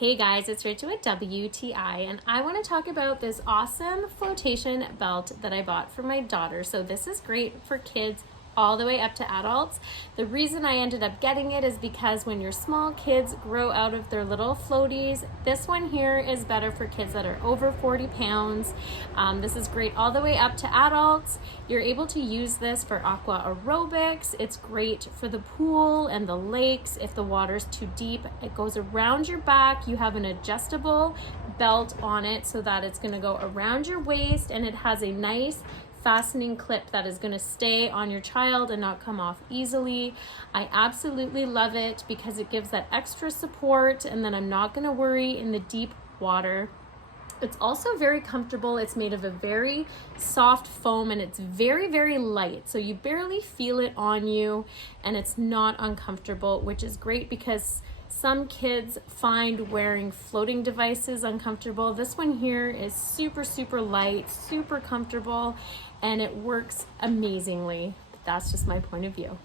Hey guys, it's Rachel at WTI, and I want to talk about this awesome flotation belt that I bought for my daughter. So this is great for kids all the way up to adults. The reason I ended up getting it is because when your small kids grow out of their little floaties, this one here is better for kids that are over 40 pounds. This is great all the way up to adults. You're able to use this for aqua aerobics. It's great for the pool and the lakes if the water's too deep. It goes around your back. You have an adjustable belt on it so that it's going to go around your waist, and it has a nice fastening clip that is going to stay on your child and not come off easily. I absolutely love it because it gives that extra support, and then I'm not going to worry in the deep water. It's also very comfortable. It's made of a very soft foam, and it's very, very light. So you barely feel it on you, and it's not uncomfortable, which is great because some kids find wearing floating devices uncomfortable. This one here is super, super light, super comfortable, and it works amazingly. That's just my point of view.